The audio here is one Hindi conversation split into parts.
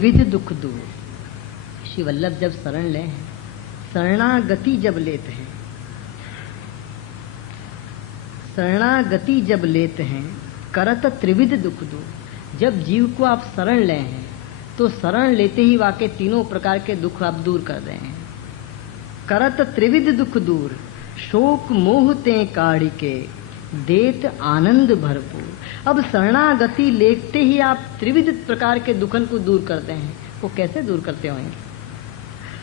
विधि दुख दूर। श्री वल्लभ जब शरण ले हैं, शरणागति जब लेते हैं, शरणागति जब लेते हैं करत त्रिविध दुख दूर। जब जीव को आप शरण ले हैं तो शरण लेते ही वाकई तीनों प्रकार के दुख आप दूर कर रहे हैं। करत त्रिविध दुख दूर, शोक मोह ते काढ़ी के, देत आनंद भरपूर। अब शरणागति लेते ही आप त्रिविध प्रकार के दुखन को दूर करते हैं। वो कैसे दूर करते होंगे?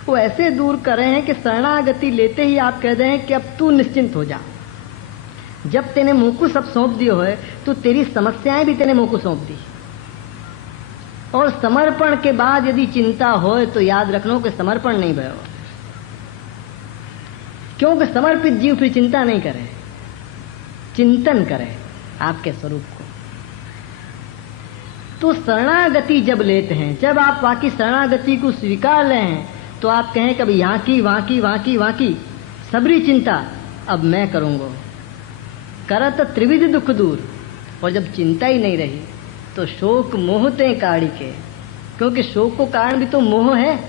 वो ऐसे दूर कर रहे हैं कि शरणागति लेते ही आप कह रहे हैं कि अब तू निश्चिंत हो जा। जब तेने मुंह को सब सौंप दियो है तो तेरी समस्याएं भी तेने मुंह को सौंप दी। और समर्पण के बाद यदि चिंता हो तो याद रखना कि समर्पण नहीं भयो, क्योंकि समर्पित जीव फिर चिंता नहीं करे, चिंतन करे आपके स्वरूप को। तो शरणागति जब लेते हैं, जब आप वाकई शरणागति को स्वीकार ले हैं तो आप कहें कभी यहाँ की वहां की वहां की वहां की सबरी चिंता अब मैं करूंगा। करत त्रिविध दुख दूर। और जब चिंता ही नहीं रही तो शोक मोहते काढ़ी के, क्योंकि शोक को कारण भी तो मोह है,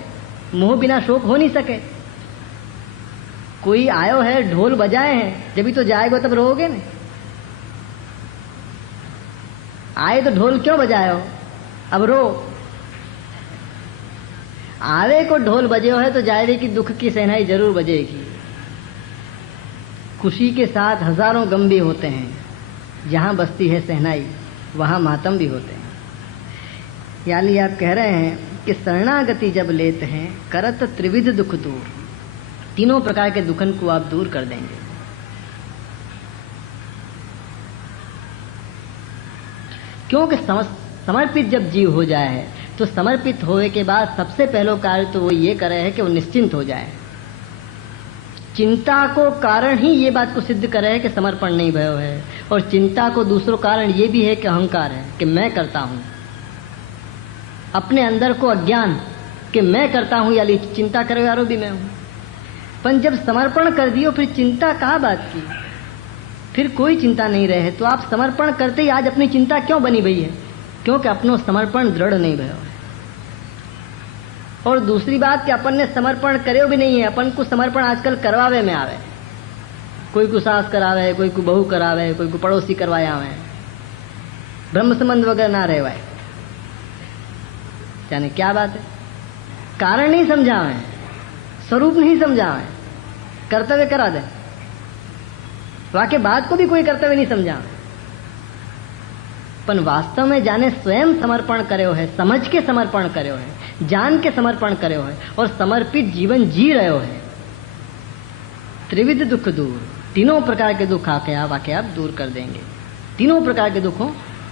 मोह बिना शोक हो नहीं सके। कोई आयो है ढोल बजाए हैं, जब भी तो जाएगा तब रोओगे ना। आए तो ढोल क्यों बजाए हो, अब रो। आवे को ढोल बजे हो है तो जाएगी कि दुख की सहनाई जरूर बजेगी। खुशी के साथ हजारों गम भी होते हैं, जहां बसती है सहनाई वहां मातम भी होते हैं। यानी आप कह रहे हैं कि शरणागति जब लेते हैं करत त्रिविध दुख दूर, तीनों प्रकार के दुखन को आप दूर कर देंगे। क्योंकि समर्पित जब जीव हो जाए है तो समर्पित होने के बाद सबसे पहला कार्य तो वो ये करे है कि वो निश्चिंत हो जाए। चिंता को कारण ही ये बात को सिद्ध करे है कि समर्पण नहीं भयो है, और चिंता को दूसरा कारण ये भी है कि अहंकार है कि मैं करता हूं। अपने अंदर को अज्ञान कि मैं करता हूं, यानी चिंता करे वालों भी मैं हूं। पर जब समर्पण कर दियो फिर चिंता कहाँ बात की, फिर कोई चिंता नहीं रहे। तो आप समर्पण करते ही आज अपनी चिंता क्यों बनी भई है? क्योंकि अपनो समर्पण दृढ़ नहीं भयो है। और दूसरी बात कि अपन ने समर्पण करे भी नहीं है, अपन को समर्पण आजकल करवावे में आवे। कोई को सास करावे, कोई को बहू करावे, कोई को पड़ोसी करवाया आवे, ब्रह्म संबंध वगैरह ना रहे वाए। यानी क्या बात है? कारण नहीं समझावे, स्वरूप नहीं समझावे, कर्तव्य करा दे। वाकई बात को भी कोई कर्तव्य नहीं समझा, पर वास्तव में जाने स्वयं समर्पण करे है, समझ के समर्पण करे है, जान के समर्पण करे है और समर्पित जीवन जी रहे है। त्रिविध दुख दूर, तीनों प्रकार के दुख आके आप दूर कर देंगे। तीनों प्रकार के दुखों,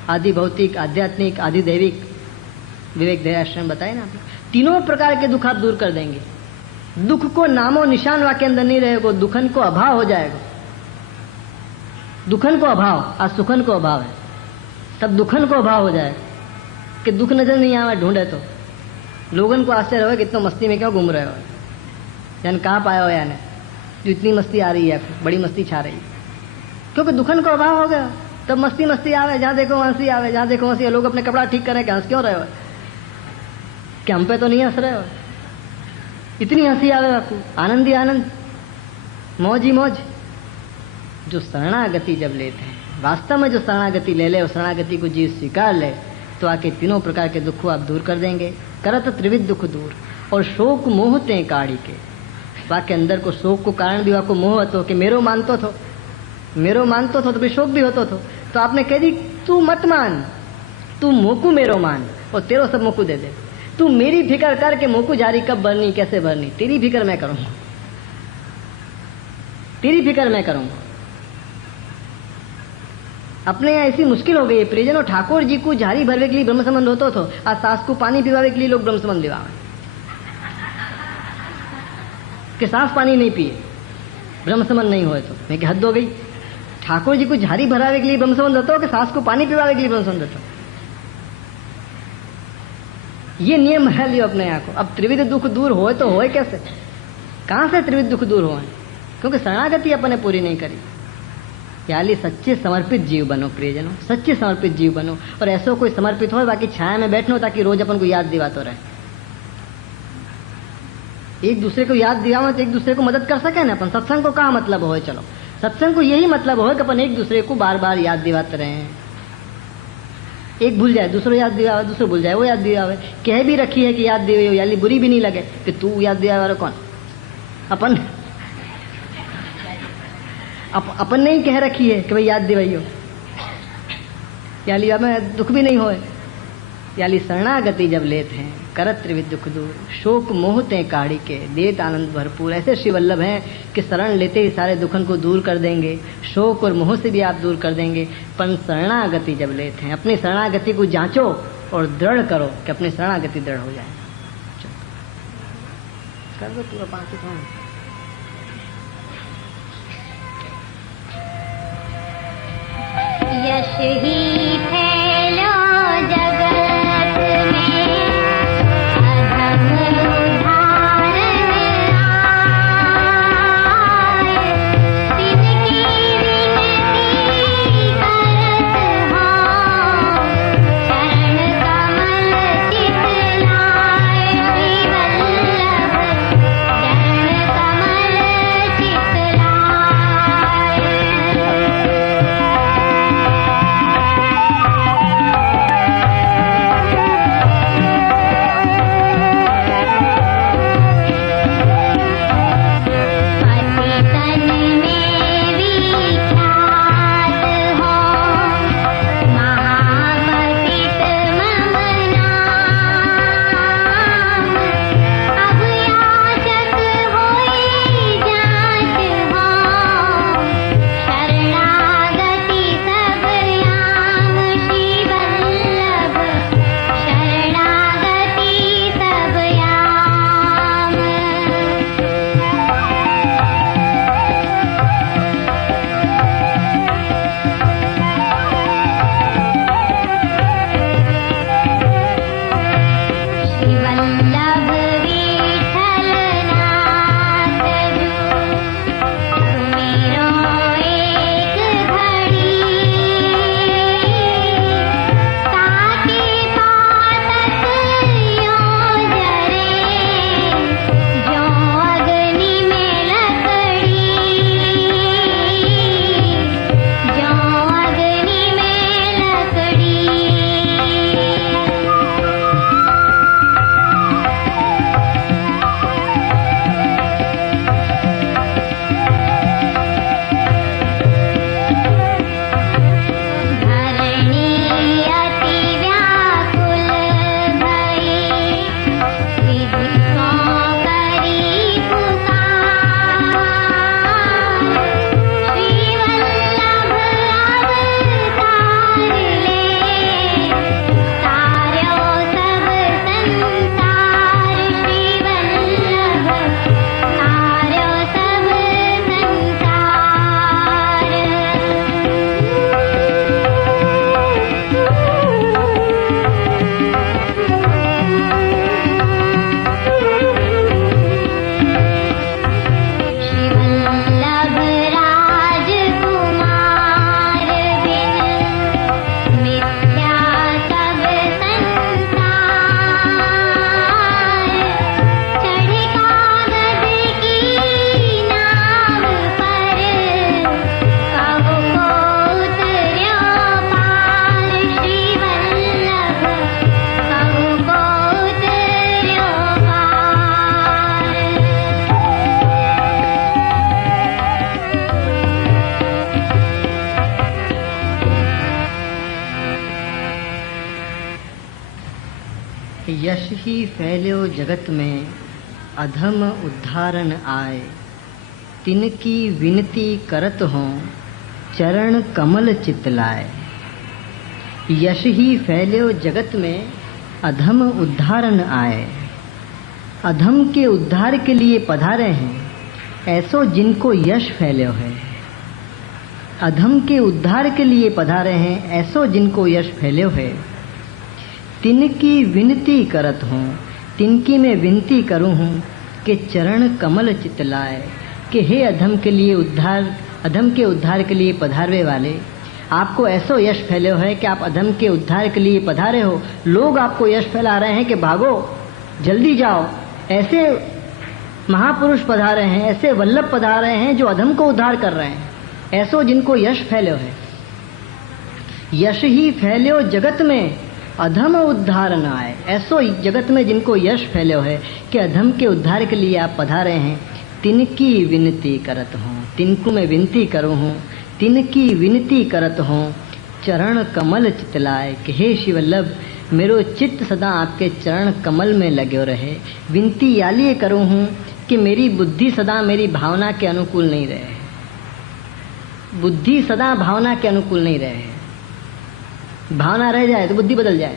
आदि भौतिक, आध्यात्मिक, आदि दैविक, विवेक दयाश्रम बताए ना, तीनों प्रकार के दुख आप दूर कर देंगे। दुख को नामो निशान वाके अंदर नहीं रहेगा, दुखन को अभाव हो जाएगा। दुखन को अभाव, आज सुखन को अभाव है, तब दुखन को अभाव हो जाए कि दुख नजर नहीं आवे ढूंढे तो लोगन को आश्चर्य हो कि इतना मस्ती में क्यों घूम रहे हो, यानी कहाँ पाया हो, यानी जो इतनी मस्ती आ रही है, बड़ी मस्ती छा रही है। क्योंकि दुखन को अभाव हो गया, तब मस्ती मस्ती आवे, जहाँ देखो हंसी आवे, जहाँ देखो हंसी। लोग अपने कपड़ा ठीक करें कि हंस क्यों रहे हो, कि हम पे तो नहीं हंस रहे हो, इतनी हंसी आवे आपको, आनंद ही आनंद, मौज ही मौज। जो शरणागति जब लेते हैं, वास्तव में जो शरणागति ले ले और शरणागति को जीव स्वीकार ले तो आके तीनों प्रकार के दुख आप दूर कर देंगे। करत त्रिविध दुख दूर। और शोक मोह ते काढ़ी के, वाके अंदर को शोक को कारण भी आपको मोह हो कि मेरो मानतो थो, मेरो मानतो थो तो फिर शोक भी होतो थो। तो आपने कह दी तू मत मान, तू मोकू मेरो मान और तेरो सब मोकू दे दे। तू मेरी फिक्र कर के मोकू जारी कब भरनी, कैसे भरनी, तेरी फिक्र मैं करूंगा, तेरी फिक्र मैं करूंगा। अपने यहाँ ऐसी मुश्किल हो गई है, परिजनों ठाकुर जी को झारी भरवे के लिए ब्रह्म संबंध होतो थो, आज सास को पानी पिवावे के लिए लोग ब्रह्म संबंध दिवावे कि सास पानी नहीं पिए, ब्रह्म संबंध नहीं हो तो मैं कि हद हो गई। ठाकुर जी को झारी भरावे के लिए ब्रह्म संबंध होता हो कि सास को पानी पिवावे के लिए ब्रह्म संबंध होता हो? ये नियम है लियो अपने यहाँ को। अब त्रिविध दुख दूर होए तो होए कैसे, कहां से त्रिविध दुख दूर होए? क्योंकि शरणागति अपने पूरी नहीं करी। याली सच्चे समर्पित जीव बनो प्रियजनों, सच्चे समर्पित जीव बनो। और ऐसो कोई समर्पित हो बाकी छाया में बैठनो ताकि रोज अपन को याद दिवातो रहे। एक दूसरे को याद दिलाओ तो एक दूसरे को मदद कर सके ना अपन। सत्संग को क्या मतलब हो, चलो सत्संग को यही मतलब हो कि अपन एक दूसरे को बार बार याद दिलाते रहे। एक भूल जाए दूसरो याद दिलावे, दूसरो भूल जाए वो याद दिलावे। कह भी रखी है कि याद दिवे हो, याली बुरी भी नहीं लगे कि तू याद दिलावे वाला कौन, अपन अपन ने ही कह रखी है कि भाई याद दिवाइयो। याली हमें दुख भी नहीं होए। याली शरणागति जब लेते हैं करत त्रिविध दुख दूर, शोक मोहते काढ़ी के देत आनंद भरपूर। ऐसे श्री वल्लभ हैं कि शरण लेते ही सारे दुखन को दूर कर देंगे, शोक और मोह से भी आप दूर कर देंगे। पर शरणागति जब लेते हैं, अपनी शरणागति को जांचो और दृढ़ करो कि अपनी शरणागति दृढ़ हो जाए। कर दो पूरा 5 मिनट। यश ही फैलो जगत में, अधम उदाहरण आए। तिनकी विनती करत हो, चरण कमल चितलाए। श्री वल्लभ चरण कमल चितलाए। यश ही फैल्यो जगत में, अधम उद्धारण आए। तिनकी विनती करत हों, चरण कमल चितलाए। यश ही फैल्यो जगत में, अधम उद्धारण आए। अधम के उद्धार के लिए पधारे हैं ऐसो जिनको यश फैल्यो है। अधम के उद्धार के लिए पधारे हैं ऐसो जिनको यश फैल्यो है। तिनकी विनती करत हूँ, तिनकी मैं विनती करूँ हूँ कि चरण कमल चितलाए, कि हे अधम के लिए उद्धार अधम के उद्धार के लिए पधारवे वाले, आपको ऐसो यश फैले है कि आप अधम के उद्धार के लिए पधारे हो। लोग आपको यश फैला रहे हैं कि भागो, जल्दी जाओ। ऐसे महापुरुष पधारे हैं, ऐसे वल्लभ पधारे हैं जो अधम को उद्धार कर रहे हैं। ऐसो जिनको यश फैल्यो है। यश ही फैल्यो जगत में, अधम उद्धार न आए। ऐसो जगत में जिनको यश फैल्यो है कि अधम के उद्धार के लिए आप पधारे हैं, तिनकी विनती करत हूँ। तिनको मैं विनती करूँ हूँ, तिनकी विनती करत हूँ। चरण कमल चितलाए कि हे शिवल्लभ, मेरो चित्त सदा आपके चरण कमल में लगे रहे। विनती यालिए करूँ हूँ कि मेरी बुद्धि सदा मेरी भावना के अनुकूल नहीं रहे। बुद्धि सदा भावना के अनुकूल नहीं रहे। भावना रह जाए तो बुद्धि बदल जाए।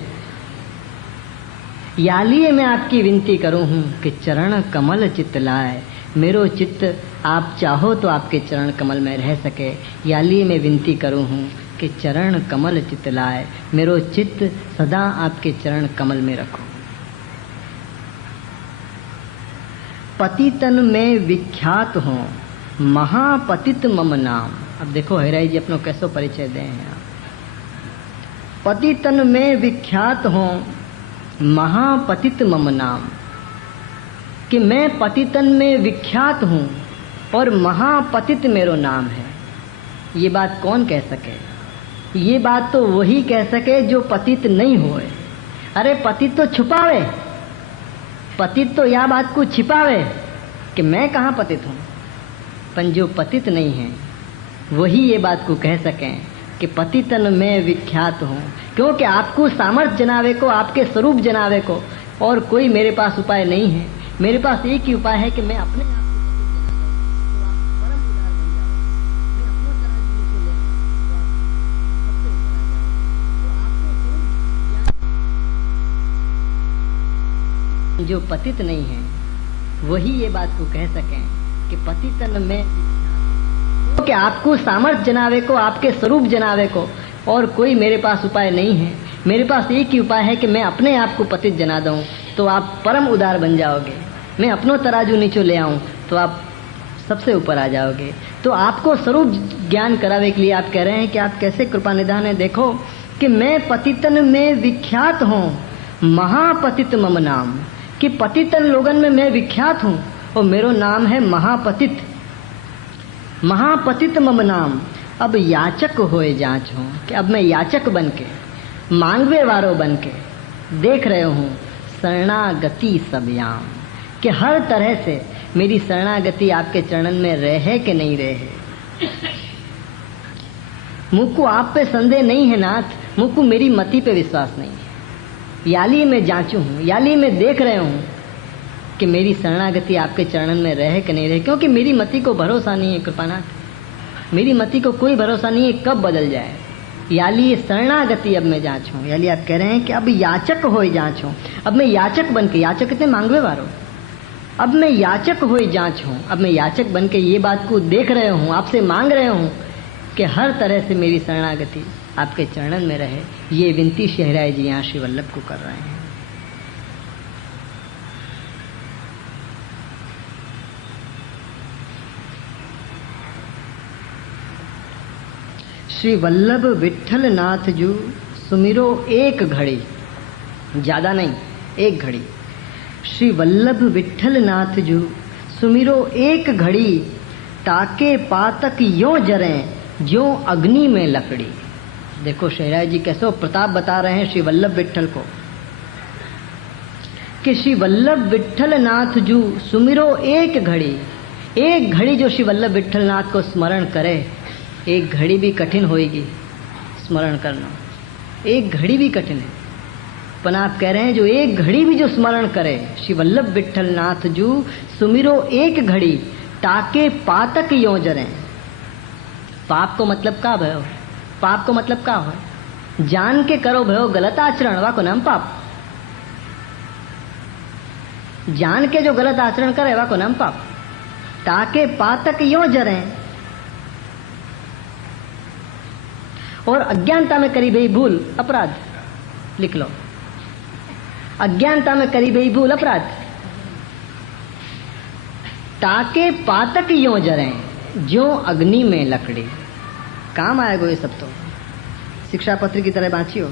यालिए मैं आपकी विनती करूं हूं कि चरण कमल चित्त लाए। मेरो चित्त आप चाहो तो आपके चरण कमल में रह सके। यालिए मैं विनती करूं हूं कि चरण कमल चित्त लाए। मेरो चित्त सदा आपके चरण कमल में रखो। पतितन में विख्यात हो, महापतित मम नाम। अब देखो हैराई जी अपनो कैसो परिचय दे हैं। पतितन में विख्यात हो, महापतित मम नाम, कि मैं पतितन में विख्यात हूँ और महापतित मेरो नाम है। ये बात कौन कह सके? ये बात तो वही कह सके जो पतित नहीं होए। अरे पतित तो छुपावे, पतित तो यह बात को छिपावे कि मैं कहाँ पतित हूँ। पर जो पतित नहीं है वही ये बात को कह सकें कि पतितन में विख्यात हूँ। क्योंकि आपको सामर्थ्य जनावे को, आपके स्वरूप जनावे को और कोई मेरे पास उपाय नहीं है। मेरे पास एक ही उपाय है कि मैं अपने आप जो पतित नहीं है वही ये बात को कह सकें कि पतितन में, कि आपको सामर्थ्य जनावे को, आपके स्वरूप जनावे को और कोई मेरे पास उपाय नहीं है। मेरे पास एक ही उपाय है कि मैं अपने आप को पतित जना दूं तो आप परम उदार बन जाओगे। मैं अपनो तराजू नीचो ले आऊं तो आप सबसे ऊपर आ जाओगे। तो आपको स्वरूप ज्ञान करावे के लिए आप कह रहे हैं कि आप कैसे कृपा निधान है। देखो कि मैं पतितन में विख्यात हूँ, महापतित मम नाम, कि पतितन लोगन में मैं विख्यात हूँ और मेरो नाम है महापतित। महापतित मम नाम। अब याचक होए जांच हूँ कि अब मैं याचक बन के, मांगवे वारो बन के देख रहे हूँ शरणागति सब याम, कि हर तरह से मेरी शरणागति आपके चरणन में रहे कि नहीं रहे। मुझको आप पे संदेह नहीं है नाथ, मुझको मेरी मति पे विश्वास नहीं है। याली में जांचू हूँ, याली में देख रहे हूँ कि मेरी शरणागति आपके चरणन में रहे कि नहीं रहे। क्योंकि मेरी मति को भरोसा नहीं है कृपानाथ, मेरी मति को कोई भरोसा नहीं है कब बदल जाए। याली शरणागति अब मैं जांचूं। याली आप कह रहे हैं कि अब याचक होए जांचूं। अब मैं याचक बन के, याचक कितने मांगवे वारो, अब मैं याचक होए जांचूं। अब मैं याचक बन के ये बात को देख रहे हूँ, आपसे मांग रहे हूँ कि हर तरह से मेरी शरणागति आपके चरणन में रहे। ये विनती शहराय जी यहाँ श्री वल्लभ को कर रहे हैं। श्री वल्लभ विठल नाथ जू सुमिरो एक घड़ी, ज्यादा नहीं, एक घड़ी। श्री वल्लभ विठल नाथ जू सुमिरो एक घड़ी, ताके पातक यो जरे जो अग्नि में लकड़ी। देखो शहराय जी कैसो प्रताप बता रहे हैं श्री वल्लभ विठल को कि श्री वल्लभ विठल नाथ जू सुमिरो एक घड़ी। एक घड़ी जो श्री वल्लभ विठल नाथ को स्मरण करे, एक घड़ी भी कठिन होएगी स्मरण करना, एक घड़ी भी कठिन है। पर आप कह रहे हैं जो एक घड़ी भी जो स्मरण करे श्री वल्लभ विठल नाथ जू सुमिरो एक घड़ी, ताके पातक यो जरे। पाप को मतलब का भयो, पाप को मतलब का हो, जान के करो भयो गलत आचरण, वा को नाम पाप। जान के जो गलत आचरण करे वा को नाम पाप। ताके पातक यो जरे, और अज्ञानता में करी गई भूल अपराध, लिख लो, अज्ञानता में करी गई भूल अपराध। ताके पातक यो जरे, ज्यों अग्नि में लकड़ी। काम आएगा ये सब तो, शिक्षा पत्र की तरह बाँचियो।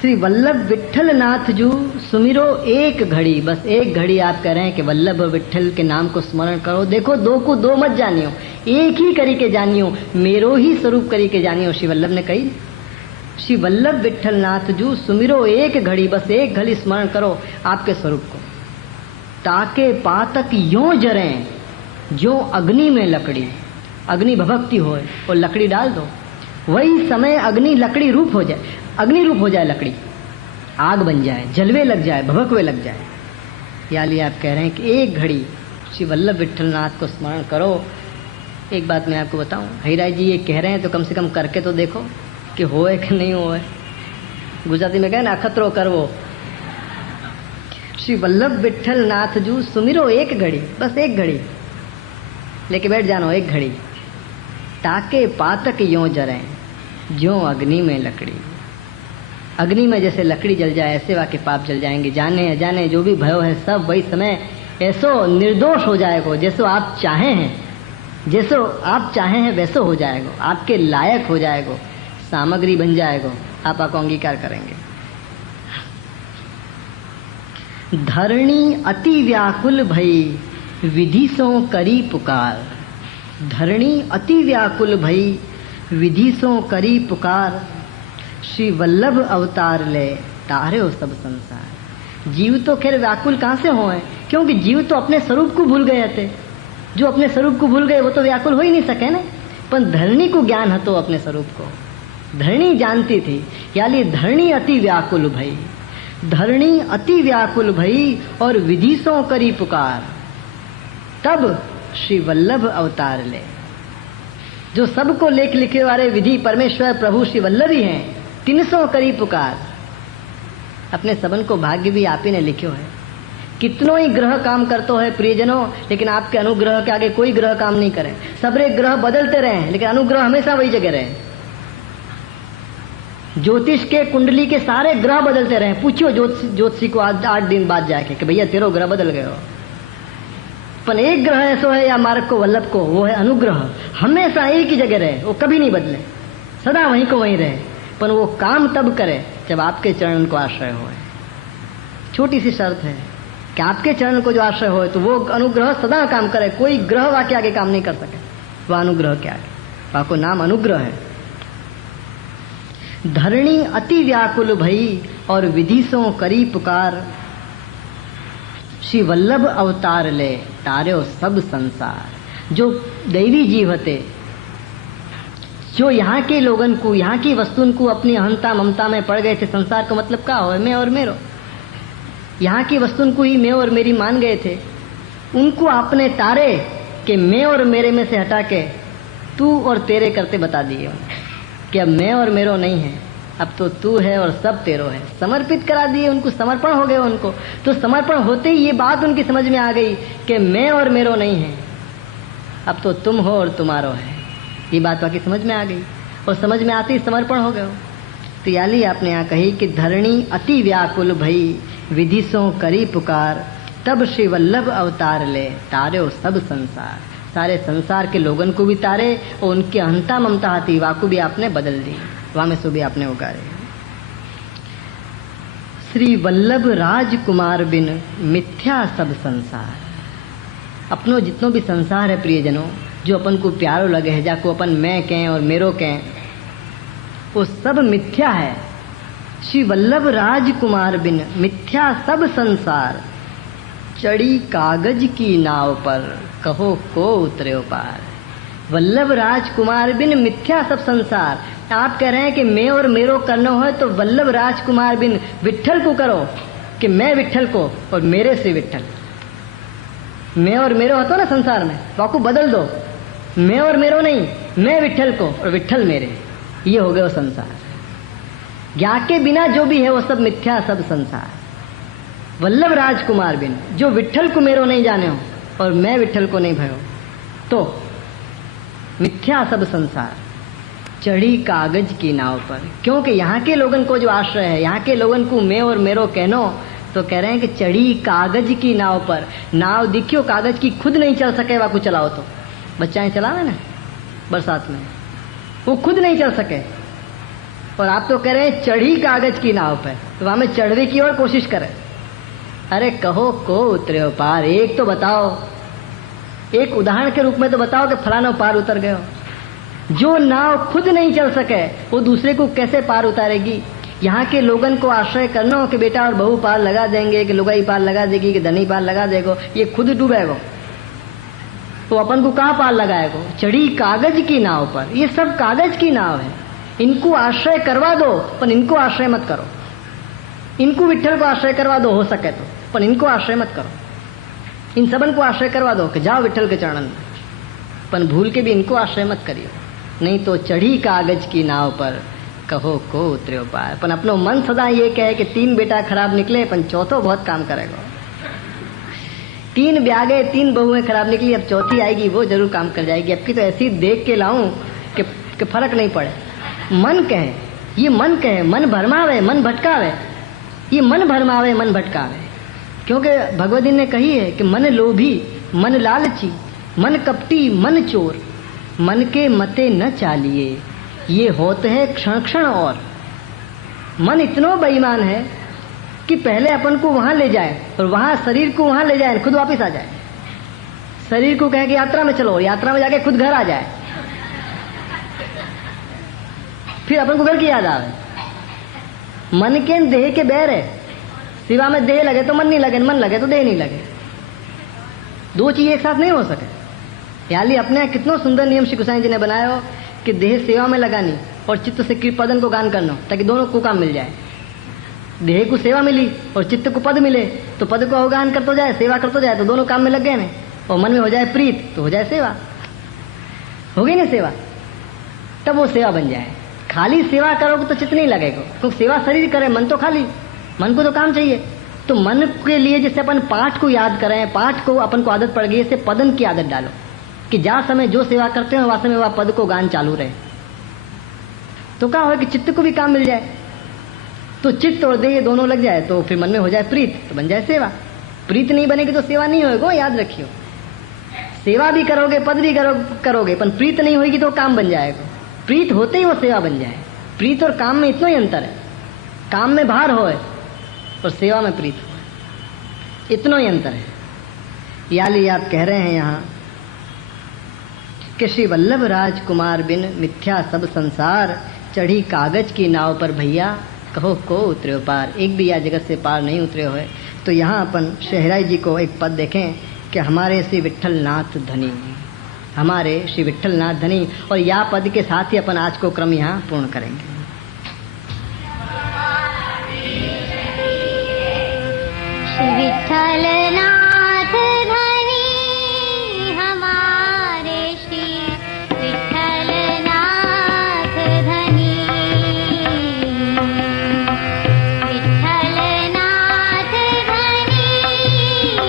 श्री वल्लभ विठल नाथ जू सुमिरो एक घड़ी, बस एक घड़ी आप कह रहे हैं कि वल्लभ और विठल के नाम को स्मरण करो। देखो दो को दो मत जानियो, एक ही करी के जानियो, मेरो ही स्वरूप करी के जानियो। श्री वल्लभ ने कही, श्री वल्लभ विठल नाथ जू सुमिरो एक घड़ी, बस एक घड़ी स्मरण करो आपके स्वरूप को। ताके पातक यों जरे जो अग्नि में लकड़ी, अग्नि भभकती हो और लकड़ी डाल दो, वही समय अग्नि लकड़ी रूप हो जाए, अग्नि रूप हो जाए लकड़ी, आग बन जाए, जलवे लग जाए, भभकवे लग जाए। या लिए आप कह रहे हैं कि एक घड़ी श्री वल्लभ विठलनाथ को स्मरण करो। एक बात मैं आपको बताऊं, हरिराज जी ये कह रहे हैं तो कम से कम करके तो देखो कि होए कि नहीं होए। गुजराती में कहे ना, अखतरो करवो। श्री वल्लभ विठलनाथ जू सुमिरो एक घड़ी, बस एक घड़ी लेके बैठ जानो, एक घड़ी। ताके पातक यों जरे ज्यों अग्नि में लकड़ी। अग्नि में जैसे लकड़ी जल जाए ऐसे वाके पाप जल जाएंगे। जाने अजाने जो भी भयो है सब वही समय ऐसो निर्दोष हो जाएगा। जैसो आप चाहे हैं, जैसो आप चाहे हैं वैसो हो जाएगा, आपके लायक हो जाएगा, सामग्री बन जाएगा, आप आपको अंगीकार करेंगे। धरणी अति व्याकुल भई विधि सो करी पुकार। धरणी अति व्याकुल भई विधि सो करी पुकार। श्री वल्लभ अवतार ले तारे हो सब संसार। जीव तो खैर व्याकुल कहाँ से हो है, क्योंकि जीव तो अपने स्वरूप को भूल गए थे। जो अपने स्वरूप को भूल गए वो तो व्याकुल हो ही नहीं सके ना। पर धरणी को ज्ञान हतो अपने स्वरूप को, धरणी जानती थी। यानी धरणी अति व्याकुल भई, धरणी अति व्याकुल भई और विधि सो करी पुकार। तब श्री वल्लभ अवतार ले, जो सबको लेख लिखे वाले विधि परमेश्वर प्रभु श्री वल्लभ ही हैं, 300 करी पुकार। अपने सबन को भाग्य भी आप ही ने लिखो है। कितनों ही ग्रह काम करते है प्रियजनों, लेकिन आपके अनुग्रह के आगे कोई ग्रह काम नहीं करे। सबरे ग्रह बदलते रहे लेकिन अनुग्रह हमेशा वही जगह रहे। ज्योतिष के कुंडली के सारे ग्रह बदलते रहे। पूछियो ज्योतिषी को आज 8 दिन बाद जाके कि भैया तेरो ग्रह बदल गए हो। पर एक ग्रह ऐसा है या मार्ग को वल्लभ को, वो है अनुग्रह। हमेशा एक ही जगह रहे, वो कभी नहीं बदले, सदा वहीं को वहीं रहे। पर वो काम तब करे जब आपके चरण को आश्रय हो। छोटी सी शर्त है कि आपके चरण को जो आश्रय हो तो वो अनुग्रह सदा काम करे। कोई ग्रह वाके आगे काम नहीं कर सके, वह अनुग्रह के आगे, वाको नाम अनुग्रह है। धरणी अति व्याकुल भई और विधि सो करी पुकार। श्री वल्लभ अवतार ले तार्यो सब संसार। जो दैवी जीव हते, जो यहाँ के लोगन को, यहाँ की वस्तुन को अपनी अहंता ममता में पड़ गए थे। संसार का मतलब क्या हो, मैं और मेरो। यहाँ की वस्तुन को ही मैं और मेरी मान गए थे। उनको आपने तारे कि मैं और मेरे में से हटा के तू और तेरे करते बता दिए कि अब मैं और मेरो नहीं है, अब तो तू है और सब तेरो है। समर्पित करा दिए उनको, समर्पण हो गए उनको। तो समर्पण होते ही ये बात उनकी समझ में आ गई कि मैं और मेरो नहीं है, अब तो तुम हो और तुम्हारो है। ये बात बाकी समझ में आ गई और समझ में आते ही समर्पण हो गए। तो याली आपने यहाँ कही कि धरणी अति व्याकुल भई विधि सो करी पुकार। तब श्री वल्लभ अवतार ले तार्यो सब संसार। सारे संसार के लोगन को भी तारे और उनकी अहंता ममता आती वाको भी आपने बदल दी, वहां में सो भी आपने उगारे। श्री वल्लभ राजकुमार बिन मिथ्या सब संसार। अपनो जितनो भी संसार है प्रियजनों, जो अपन को प्यारो लगे है, जाको अपन मैं कहें और मेरो कहें, वो सब मिथ्या है। श्री वल्लभ राजकुमार बिन मिथ्या सब संसार। चढ़ी कागज की नाव पर कहो को उतरे पार। वल्लभ राजकुमार बिन मिथ्या सब संसार। आप कह रहे हैं कि मैं और मेरो करना हो तो वल्लभ राजकुमार बिन विठल को करो, कि मैं विठल को और मेरे से विठल। मैं और मेरो होता ना संसार में, वाको बदल दो। मैं और मेरो नहीं, मैं विठल को और विठल मेरे, ये हो गए वो संसार। ज्ञा के बिना जो भी है वो सब मिथ्या सब संसार। वल्लभ राजकुमार बिन, जो विठल को मेरो नहीं जाने हो और मैं विठल को नहीं भयो, तो मिथ्या सब संसार। चढ़ी कागज की नाव पर, क्योंकि यहाँ के लोगन को जो आश्रय है, यहाँ के लोगन को मैं और मेरो कहनो, तो कह रहे हैं कि चढ़ी कागज की नाव पर। नाव दिखियो कागज की खुद नहीं चल सके, वाको चलाओ तो बच्चाएं चलावे ना बरसात में, वो खुद नहीं चल सके, और आप तो कह रहे हैं चढ़ी कागज की नाव पे, तो वहां में चढ़ने की और कोशिश करें। अरे कहो को उतरे हो पार, एक तो बताओ, एक उदाहरण के रूप में तो बताओ कि फलाना पार उतर गए हो। जो नाव खुद नहीं चल सके वो दूसरे को कैसे पार उतारेगी? यहाँ के लोगन को आश्रय करना हो कि बेटा और बहू पार लगा देंगे, कि लुगाई पार लगा देगी, कि धनी पार लगा देगो, ये खुद डूबेगो तो अपन को कहाँ पार लगाएगो? चढ़ी कागज की नाव पर। ये सब कागज की नाव है, इनको आश्रय करवा दो, पर इनको आश्रय मत करो। इनको विट्ठल को आश्रय करवा दो हो सके तो, पर इनको आश्रय मत करो। इन सबन को आश्रय करवा दो कि जाओ विट्ठल के चरणन में, पर भूल के भी इनको आश्रय मत करियो, नहीं तो चढ़ी कागज की नाव पर कहो को उतरे पार। पर अपनो मन सदा ये कहे कि 3 बेटा खराब निकले, पर चौथो बहुत काम करेगा। 3 ब्यागे 3 बहुएं खराब निकली, अब चौथी आएगी वो जरूर काम कर जाएगी। अब की तो ऐसी देख के लाऊं कि फर्क नहीं पड़े। मन कहे, ये मन कहे, मन भरमावे मन भटकावे, ये मन भरमावे मन भटकावे। क्योंकि भगवती ने कही है कि मन लोभी मन लालची मन कपटी मन चोर, मन के मते न चालिए, ये होते है क्षण क्षण। और मन इतना बेईमान है कि पहले अपन को वहां ले जाए और वहां शरीर को वहां ले जाए, खुद वापस आ जाए। शरीर को कहे कि यात्रा में चलो, यात्रा में जाके खुद घर आ जाए, फिर अपन को घर की याद आवे। मन के देह के बैर है, सिवा में देह लगे तो मन नहीं लगे, मन लगे तो देह नहीं लगे। 2 चीज एक साथ नहीं हो सके। याली अपने कितना सुंदर नियम श्री गोसाई जी ने बनाया हो कि देह सेवा में लगानी और चित्त से कृपदन को गान करना, ताकि दोनों को काम मिल जाए। देह को सेवा मिली और चित्त को पद मिले, तो पद को अवगान करते जाए, सेवा करते जाए, तो दोनों काम में लग गए ना। और मन में हो जाए प्रीत तो हो जाए सेवा, हो गई ना सेवा, तब वो सेवा बन जाए। खाली सेवा करोगे तो चित्त नहीं लगेगा, क्योंकि सेवा शरीर करे, मन तो खाली, मन को तो काम चाहिए। तो मन के लिए जैसे अपन पाठ को याद करें, पाठ को अपन को आदत पड़ गई, इससे पदन की आदत डालो कि जा समय जो सेवा करते हैं वह समय वह पद को गान चालू रहे, तो क्या हो कि चित्त को भी काम मिल जाए। तो चित्त और देह दोनों लग जाए तो फिर मन में हो जाए प्रीत, तो बन जाए सेवा। प्रीत नहीं बनेगी तो सेवा नहीं होएगा, याद रखियो। सेवा भी करोगे पद भी करोगे, पर प्रीत नहीं होगी तो काम बन जाएगा। प्रीत होते ही वो सेवा बन जाए। प्रीत और काम में इतना ही अंतर है, काम में भार होए और सेवा में प्रीत हो, इतना ही अंतर है। याली आप कह रहे हैं यहाँ कि श्री वल्लभ राजकुमार बिन मिथ्या सब संसार, चढ़ी कागज की नाव पर भैया कहो को उतरे पार। एक भी या जगत से पार नहीं उतरे हुए। तो यहाँ अपन शहराई जी को एक पद देखें कि हमारे श्री विट्ठल नाथ धनी, हमारे श्री विट्ठल नाथ धनी। और या पद के साथ ही अपन आज को क्रम यहाँ पूर्ण करेंगे। श्री विट्ठल नाथ धनी, हमारे श्री विट्ठल नाथ धनी। विट्ठल नाथ धनी,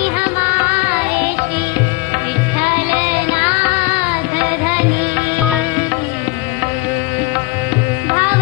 हमारे श्री विट्ठल नाथ धनी। भाव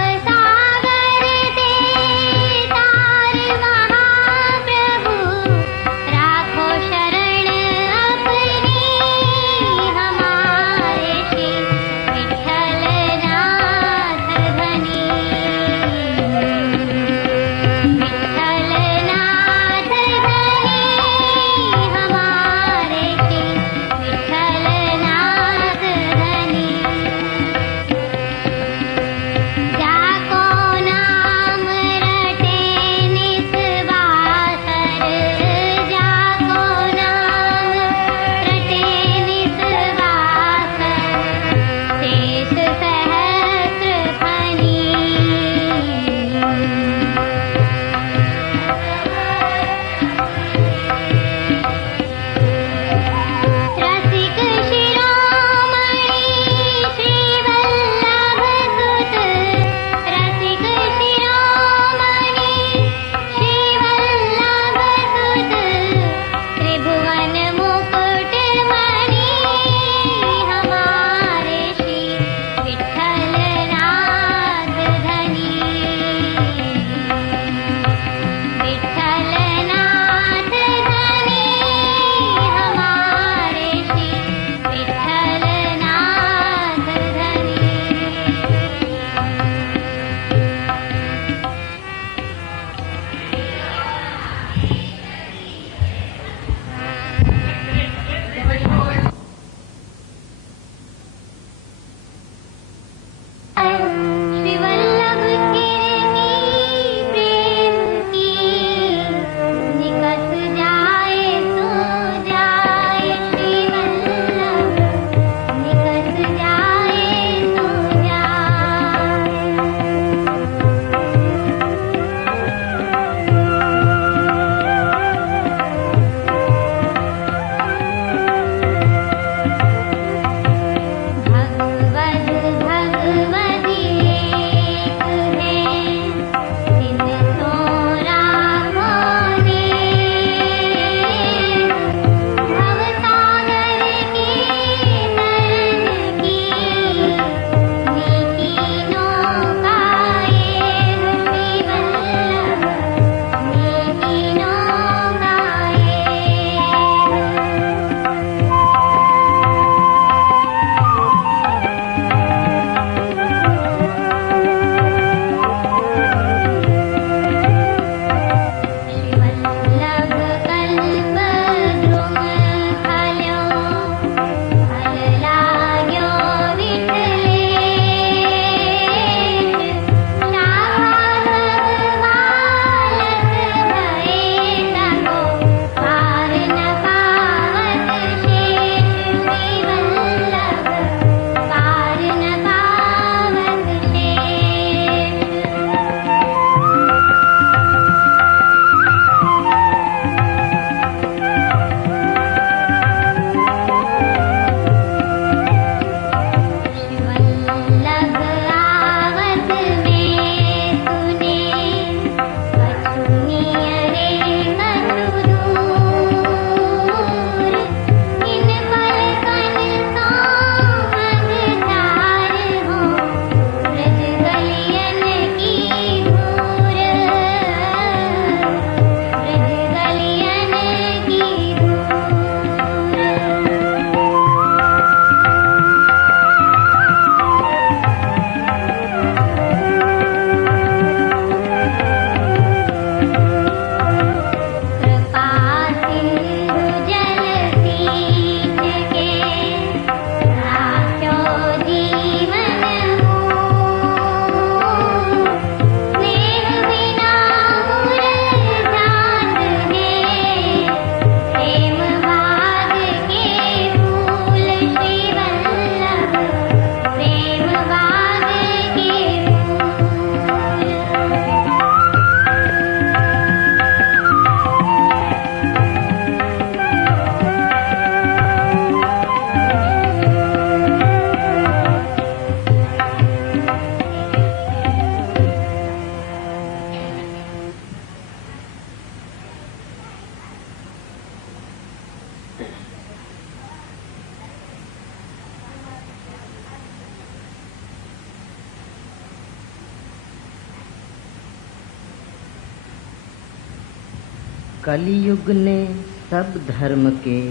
कलियुग ने सब धर्म के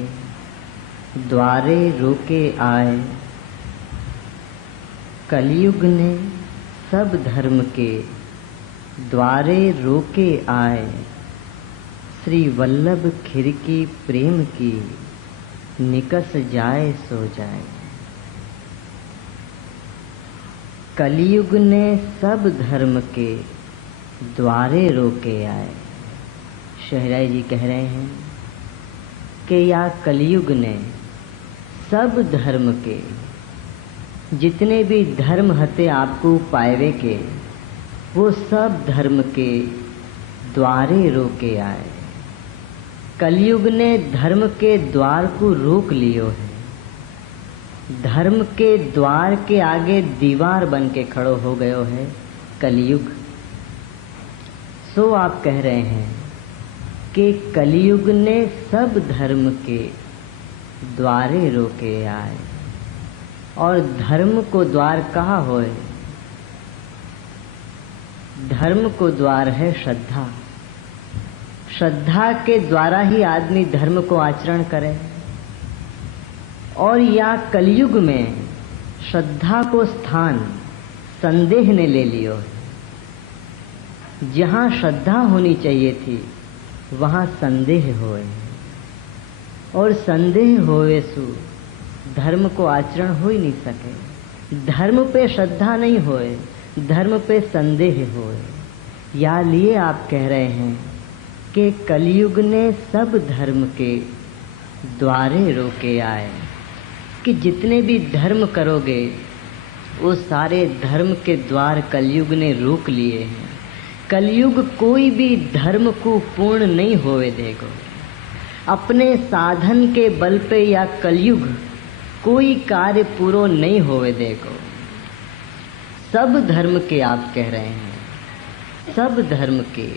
द्वारे रोके आए। कलियुग ने सब धर्म के द्वारे रोके आए। श्री वल्लभ खिड़की प्रेम की निकस जाए सो जाए। कलियुग ने सब धर्म के द्वारे रोके आए। शहराई जी कह रहे हैं कि या कलियुग ने सब धर्म के जितने भी धर्म हते आपको पाएवे के, वो सब धर्म के द्वारे रोके आए। कलियुग ने धर्म के द्वार को रोक लियो है। धर्म के द्वार के आगे दीवार बन के खड़ो हो गयो है कलियुग। सो आप कह रहे हैं कि कलियुग ने सब धर्म के द्वारे रोके आए। और धर्म को द्वार कहाँ होए? धर्म को द्वार है श्रद्धा। श्रद्धा के द्वारा ही आदमी धर्म को आचरण करे। और या कलियुग में श्रद्धा को स्थान संदेह ने ले लियो। जहाँ श्रद्धा होनी चाहिए थी वहाँ संदेह होए, और संदेह होए सु धर्म को आचरण हो ही नहीं सके। धर्म पे श्रद्धा नहीं होए, धर्म पे संदेह होए। या लिए आप कह रहे हैं कि कलियुग ने सब धर्म के द्वारे रोके आए। कि जितने भी धर्म करोगे वो सारे धर्म के द्वार कलियुग ने रोक लिए हैं। कलियुग कोई भी धर्म को पूर्ण नहीं होवे देगो। अपने साधन के बल पे या कलियुग कोई कार्य पूरो नहीं होवे देगो। सब धर्म के आप कह रहे हैं, सब धर्म के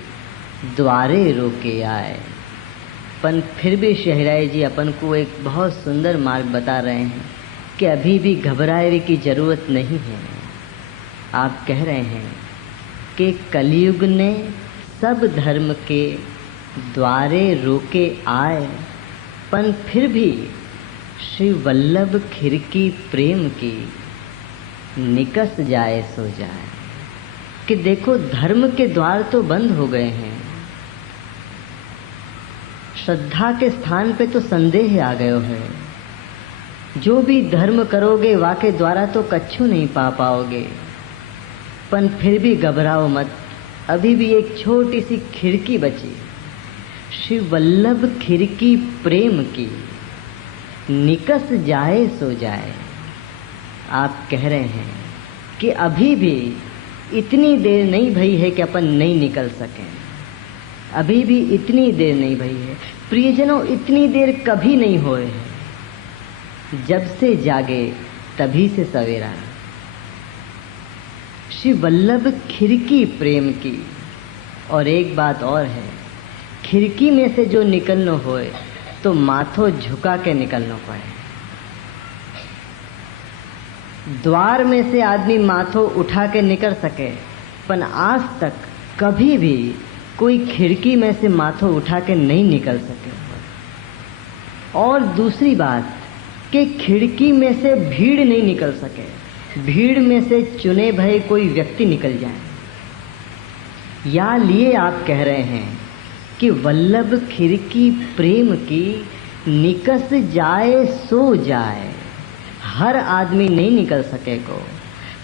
द्वारे रोके आए। पर फिर भी शहराई जी अपन को एक बहुत सुंदर मार्ग बता रहे हैं कि अभी भी घबराए की जरूरत नहीं है। आप कह रहे हैं कि कलियुग ने सब धर्म के द्वारे रोके आए, पर फिर भी श्री वल्लभ खिड़की प्रेम की निकस जाए सो जाए। कि देखो धर्म के द्वार तो बंद हो गए हैं। श्रद्धा के स्थान पे तो संदेह आ गयो है। जो भी धर्म करोगे वाके द्वारा तो कच्छू नहीं पा पाओगे। पर फिर भी घबराओ मत, अभी भी एक छोटी सी खिड़की बची। श्री वल्लभ खिड़की प्रेम की निकस जाए सो जाए। आप कह रहे हैं कि अभी भी इतनी देर नहीं भई है कि अपन नहीं निकल सकें। अभी भी इतनी देर नहीं भई है। प्रियजनों, इतनी देर कभी नहीं होए है। जब से जागे तभी से सवेरा। श्री वल्लभ खिड़की प्रेम की। और एक बात और है, खिड़की में से जो निकलना होए तो माथो झुका के निकलना पड़े। द्वार में से आदमी माथो उठा के निकल सके, पर आज तक कभी भी कोई खिड़की में से माथो उठा के नहीं निकल सके। और दूसरी बात कि खिड़की में से भीड़ नहीं निकल सके। भीड़ में से चुने भये कोई व्यक्ति निकल जाए। या लिए आप कह रहे हैं कि वल्लभ खिड़की प्रेम की निकस जाए सो जाए। हर आदमी नहीं निकल सकेगो,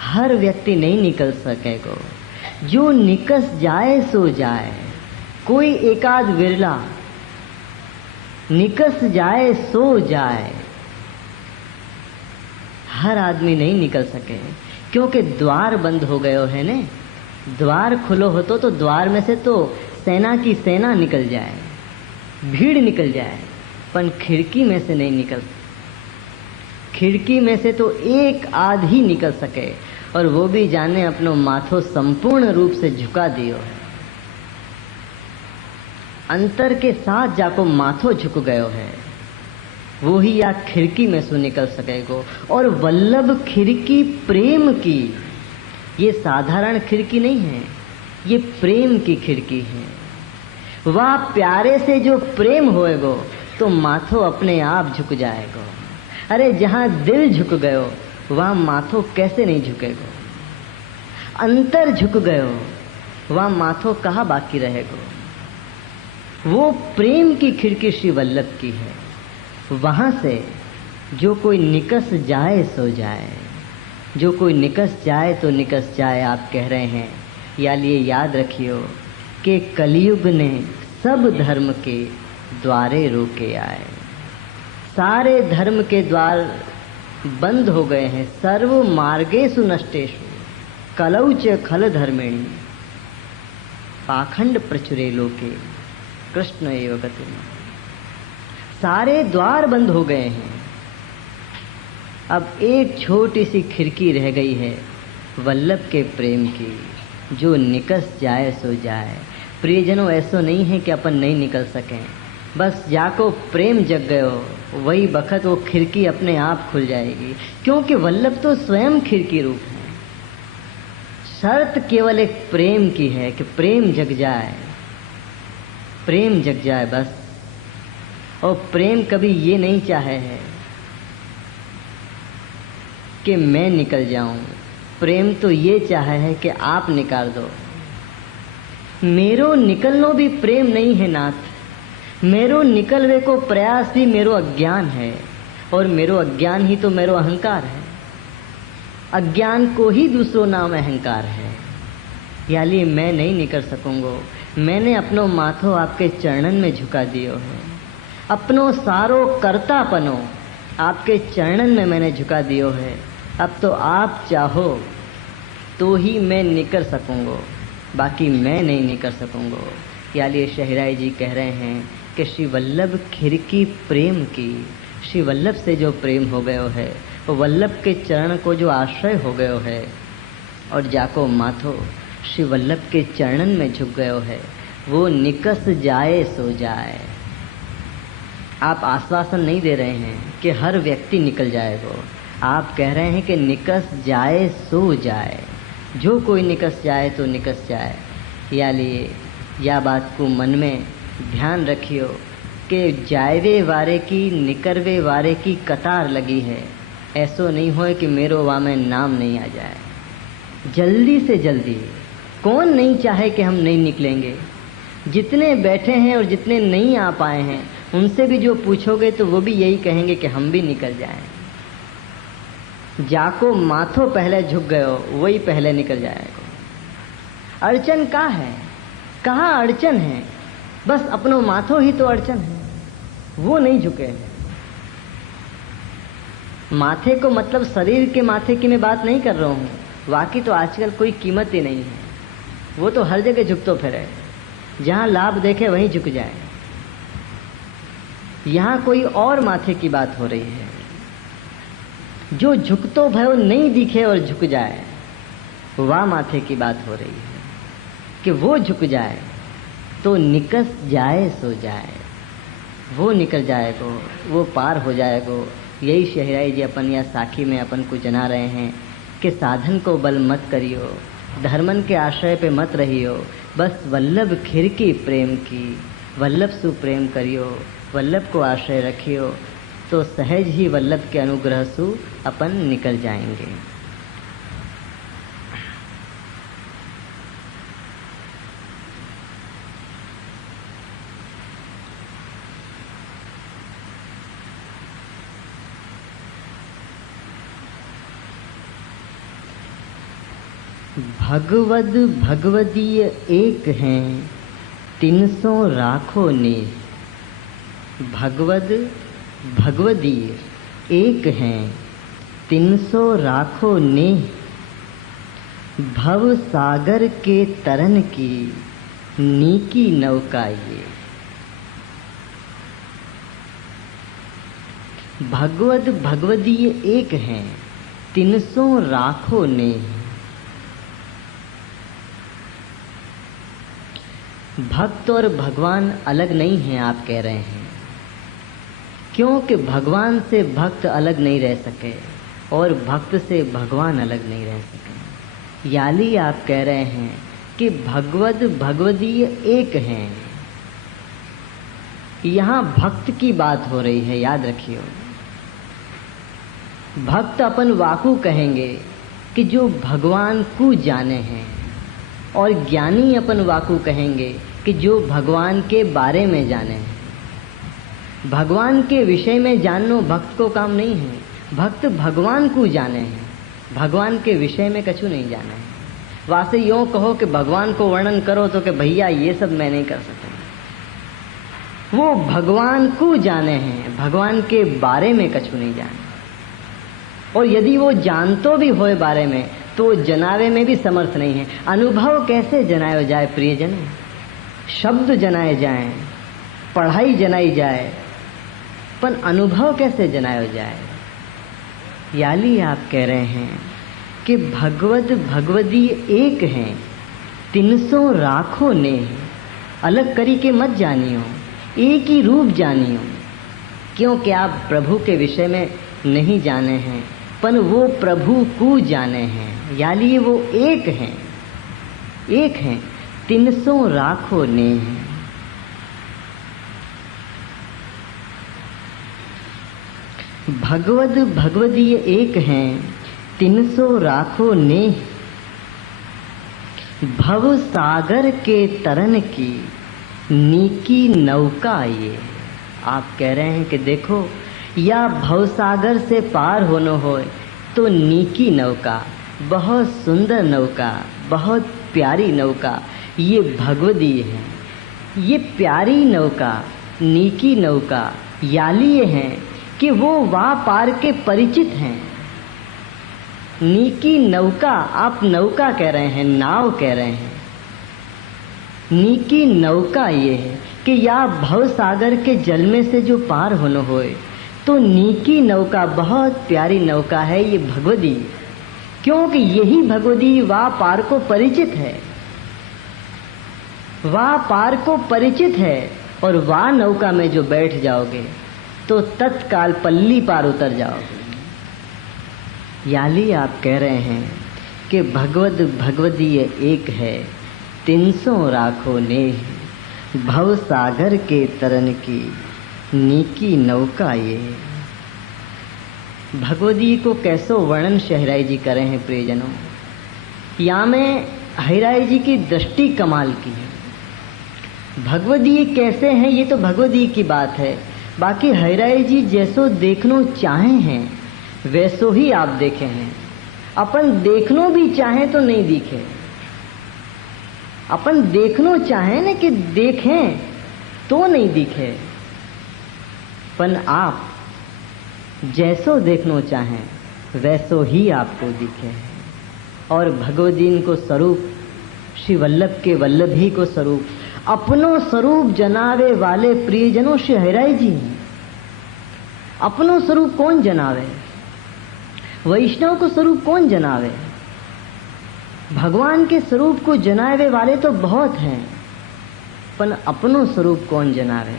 हर व्यक्ति नहीं निकल सकेगो। जो निकस जाए सो जाए, कोई एकाध विरला निकस जाए सो जाए। हर आदमी नहीं निकल सके, क्योंकि द्वार बंद हो गयो है ने। द्वार खुलो होतो तो द्वार में से तो सेना की सेना निकल जाए, भीड़ निकल जाए, पर खिड़की में से नहीं निकल। खिड़की में से तो एक आध ही निकल सके, और वो भी जाने अपनो माथो संपूर्ण रूप से झुका दियो है। अंतर के साथ जाको माथो झुक गयो है, वो ही या खिड़की में से निकल सकेगो। और वल्लभ खिड़की प्रेम की, ये साधारण खिड़की नहीं है, ये प्रेम की खिड़की है। वह प्यारे से जो प्रेम होएगो तो माथो अपने आप झुक जाएगो। अरे जहां दिल झुक गयो वहां माथो कैसे नहीं झुकेगो। अंतर झुक गयो वहां माथो कहाँ बाकी रहेगो। वो प्रेम की खिड़की श्री वल्लभ की है, वहां से जो कोई निकस जाए सो जाए। जो कोई निकस जाए तो निकस जाए आप कह रहे हैं। या लिए याद रखियो कि कलयुग ने सब धर्म के द्वारे रोके आए। सारे धर्म के द्वार बंद हो गए हैं। सर्व मार्गेषु नष्टेषु कलौ च खल धर्मेणि पाखंड प्रचुरे लोके कृष्ण एव गति। सारे द्वार बंद हो गए हैं। अब एक छोटी सी खिड़की रह गई है वल्लभ के प्रेम की, जो निकस जाए सो जाए। प्रियजनों, ऐसो नहीं है कि अपन नहीं निकल सकें। बस जाको प्रेम जग गयो वही बखत वो खिड़की अपने आप खुल जाएगी, क्योंकि वल्लभ तो स्वयं खिड़की रूप है। शर्त केवल एक प्रेम की है कि प्रेम जग जाए, प्रेम जग जाए बस। और प्रेम कभी ये नहीं चाहे है कि मैं निकल जाऊं। प्रेम तो ये चाहे है कि आप निकाल दो। मेरो निकलनो भी प्रेम नहीं है नाथ। मेरो निकलवे को प्रयास भी मेरो अज्ञान है, और मेरो अज्ञान ही तो मेरो अहंकार है। अज्ञान को ही दूसरो नाम अहंकार है। यानी मैं नहीं निकल सकूंगो। मैंने अपनो माथो आपके चरणन में झुका दियो है। अपनो सारो कर्तापनो आपके चरणन में मैंने झुका दियो है। अब तो आप चाहो तो ही मैं निकल सकूंगो, बाकी मैं नहीं निकल सकूंगो। यानी शहराई जी कह रहे हैं कि श्री वल्लभ खिड़की प्रेम की। श्री वल्लभ से जो प्रेम हो गयो है, वो वल्लभ के चरण को जो आश्रय हो गयो है, और जाको माथो श्री वल्लभ के चरणन में झुक गयो है, वो निकस जाए सो जाए। आप आश्वासन नहीं दे रहे हैं कि हर व्यक्ति निकल जाएगा। आप कह रहे हैं कि निकस जाए सो जाए। जो कोई निकस जाए तो निकस जाए। या बात को मन में ध्यान रखियो कि जायवे वारे की निकरवे वारे की कतार लगी है। ऐसो नहीं हो कि मेरो वहाँ में नाम नहीं आ जाए। जल्दी से जल्दी। कौन नहीं चाहे कि हम नहीं निकलेंगे। जितने बैठे हैं और जितने नहीं आ पाए हैं उनसे भी जो पूछोगे तो वो भी यही कहेंगे कि हम भी निकल जाएं। जाको माथो पहले झुक गयो वही पहले निकल जाएगा। अड़चन का है, कहाँ अड़चन है? बस अपनो माथो ही तो अड़चन है, वो नहीं झुके हैं। माथे को मतलब शरीर के माथे की मैं बात नहीं कर रहा हूँ। वाकई तो आजकल कोई कीमत ही नहीं है। वो तो हर जगह झुकतो फिरे, जहाँ लाभ देखे वहीं झुक जाए। यहाँ कोई और माथे की बात हो रही है। जो झुकतो भयो नहीं दिखे और झुक जाए, वह माथे की बात हो रही है कि वो झुक जाए तो निकस जाए सो जाए। वो निकल जाएगो, वो पार हो जाएगो। यही शहराई जी अपन या साखी में अपन को जना रहे हैं कि साधन को बल मत करियो, धर्मन के आश्रय पे मत रहियो। बस वल्लभ खिड़की प्रेम की, वल्लभ सु प्रेम करियो, वल्लभ को आश्रय रखियो, तो सहज ही वल्लभ के अनुग्रह सु अपन निकल जाएंगे। भगवद भगवदीय एक हैं 300 राखो ने। भगवद भगवदीय एक हैं 300 राखो ने। भव सागर के तरन की नीकी नौका ये। भगवद भगवदीय एक हैं 300 राखो ने। भक्त और भगवान अलग नहीं हैं आप कह रहे हैं, क्योंकि भगवान से भक्त अलग नहीं रह सके और भक्त से भगवान अलग नहीं रह सके। याली आप कह रहे हैं कि भगवद भगवदीय एक हैं यहाँ भक्त की बात हो रही है, याद रखिए। भक्त अपन वाकु कहेंगे कि जो भगवान को जाने हैं, और ज्ञानी अपन वाकु कहेंगे कि जो भगवान के बारे में जाने हैं। भगवान के विषय में जानना भक्त को काम नहीं है। भक्त भगवान को जाने हैं, भगवान के विषय में कछु नहीं जाना है। वासे यूं कहो कि भगवान को वर्णन करो तो कि भैया ये सब मैं नहीं कर सकता। वो भगवान को जाने हैं, भगवान के बारे में कछु नहीं जाने। और यदि वो जानतो भी होए बारे में तो जनावे में भी समर्थ नहीं है। अनुभव कैसे जनायो जाए प्रियजन? शब्द जनाए जाएं, पढ़ाई जनाई जाए, पर अनुभव कैसे जनायो जाए? याली आप कह रहे हैं कि भगवत भगवदी एक हैं, 300 राखो ने, अलग करी के मत जानियो, एक ही रूप जानियो। क्योंकि आप प्रभु के विषय में नहीं जाने हैं, पर वो प्रभु को जाने हैं। यानी वो एक हैं, एक हैं, 300 राखो ने। भगवद भगवदी एक हैं, 300 राखो ने। भव सागर के तरन की नीकी नौका ये। आप कह रहे हैं कि देखो, या भवसागर से पार होना हो तो नीकी नौका, बहुत सुंदर नौका, बहुत प्यारी नौका ये भगवदी है। ये प्यारी नौका, नीकी नौका याली हैं कि वो वा पार के परिचित हैं। नीकी नौका, आप नौका कह रहे हैं, नाव कह रहे हैं। नीकी नौका ये है कि या भव सागर के जल में से जो पार होना होए तो नीकी नौका, बहुत प्यारी नौका है ये भगवदी। क्योंकि यही भगवदी वा पार को परिचित है, वा पार को परिचित है। और वा नौका में जो बैठ जाओगे तो तत्काल पल्ली पार उतर जाओगे। याली आप कह रहे हैं कि भगवद भगवदी एक है, 300 राखो ने। भव सागर के तरन की नीकी नौका ये। भगवदी को कैसो वर्णन शहराई जी करे हैं प्रियजनों। यहाँ में हरिराय जी की दृष्टि कमाल की है। भगवदी कैसे हैं ये तो भगवदी की बात है, बाकी हरिराय जी जैसो देखनो चाहे हैं वैसो ही आप देखे हैं। अपन देखनो भी चाहें तो नहीं दिखे। अपन देखनो चाहें न कि देखें तो नहीं दिखे, पर आप जैसो देखनो चाहें वैसो ही आपको दिखे। और भगवदीन को स्वरूप, श्री वल्लभ के वल्लभ ही को स्वरूप, अपनो स्वरूप जनावे वाले प्रियजनों श्री हरिराय जी हैं। अपनो स्वरूप कौन जनावे? वैष्णव को स्वरूप कौन जनावे? भगवान के स्वरूप को जनावे वाले तो बहुत हैं, पर अपनो स्वरूप कौन जनावे?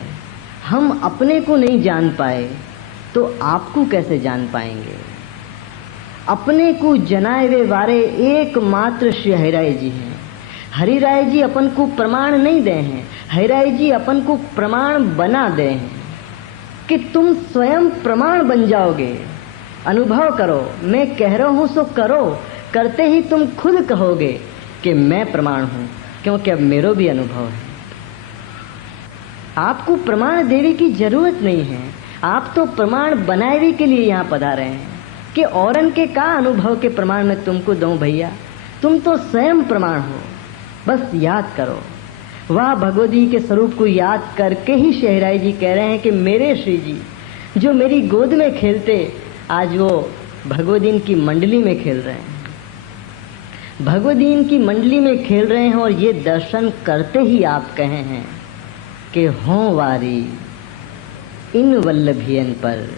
हम अपने को नहीं जान पाए तो आपको कैसे जान पाएंगे? अपने को जनावे वाले एकमात्र श्री हरिराय जी हैं। हरिराय जी अपन को प्रमाण नहीं दे हैं, हरिराय जी अपन को प्रमाण बना दे हैं कि तुम स्वयं प्रमाण बन जाओगे। अनुभव करो, मैं कह रहा हूं सो करो। करते ही तुम खुद कहोगे कि मैं प्रमाण हूं, क्योंकि अब मेरा भी अनुभव है। आपको प्रमाण देने की जरूरत नहीं है, आप तो प्रमाण बनाए के लिए यहाँ पधारे हैं कि औरन के का अनुभव के प्रमाण में तुमको दूं भैया, तुम तो स्वयं प्रमाण हो। बस याद करो। वह भगवदी के स्वरूप को याद करके ही शहराई जी कह रहे हैं कि मेरे श्री जी जो मेरी गोद में खेलते, आज वो भगवदीन की मंडली में खेल रहे हैं। भगवदीन की मंडली में खेल रहे हैं और ये दर्शन करते ही आप कहे हैं कि हों वारी इन वल्लभियन पर